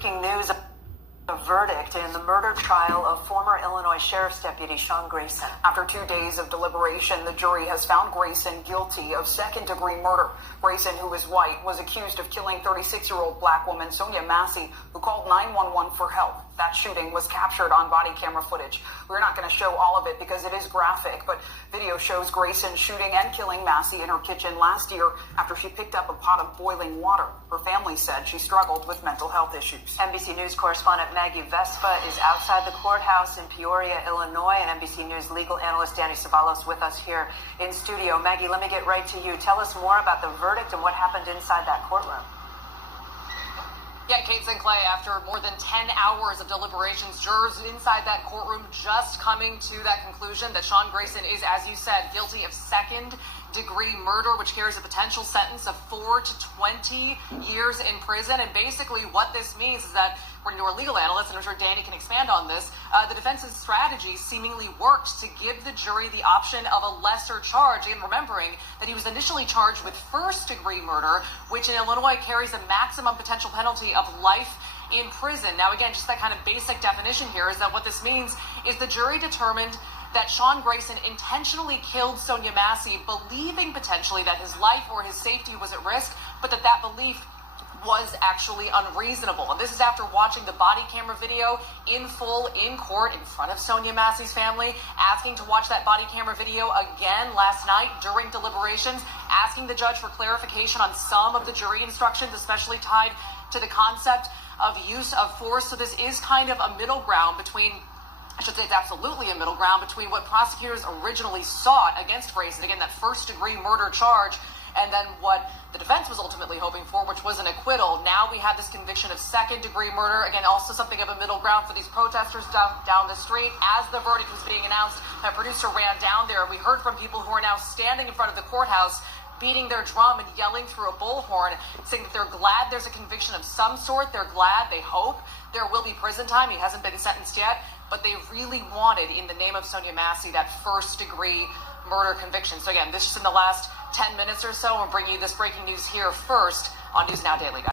Breaking news. A verdict in the murder trial of former Illinois Sheriff's Deputy Sean Grayson. After 2 days of deliberation, the jury has found Grayson guilty of second-degree murder. Grayson, who is white, was accused of killing 36-year-old black woman Sonia Massey, who called 911 for help. That shooting was captured on body camera footage. We're not going to show all of it because it is graphic, but video shows Grayson shooting and killing Massey in her kitchen last year after she picked up a pot of boiling water. Her family said she struggled with mental health issues. NBC News correspondent Maggie Vespa is outside the courthouse in Peoria, Illinois, and NBC News legal analyst Danny Savalos with us here in studio. Maggie, let me get right to you. Tell us more about the verdict and what happened inside that courtroom. Yeah, Kate Sinclair, after more than 10 hours of deliberations, jurors inside that courtroom just coming to that conclusion that Sean Grayson is, as you said, guilty of second-degree murder, which carries a potential sentence of 4 to 20 years in prison. And basically what this means is that, according to our legal analyst, and I'm sure Danny can expand on this, the defense's strategy seemingly worked to give the jury the option of a lesser charge. Again, remembering that he was initially charged with first-degree murder, which in Illinois carries a maximum potential penalty of life in prison. Now, again, just that kind of basic definition here is that what this means is the jury determined that Sean Grayson intentionally killed Sonia Massey, believing potentially that his life or his safety was at risk, but that belief was actually unreasonable. And this is after watching the body camera video in full in court in front of Sonia Massey's family, asking to watch that body camera video again last night during deliberations, asking the judge for clarification on some of the jury instructions, especially tied to the concept of use of force. So this is kind of a middle ground between, I should say it's absolutely a middle ground between what prosecutors originally sought against Grayson, again, that first-degree murder charge, and then what the defense was ultimately hoping for, which was an acquittal. Now we have this conviction of second-degree murder. Again, also something of a middle ground for these protesters down the street. As the verdict was being announced, my producer ran down there, and we heard from people who are now standing in front of the courthouse, beating their drum and yelling through a bullhorn, saying that they're glad there's a conviction of some sort. They're glad, they hope there will be prison time. He hasn't been sentenced yet, but they really wanted, in the name of Sonia Massey, that first-degree murder conviction. So again, this is in the last 10 minutes or so. We're bringing you this breaking news here first on News Now Daily.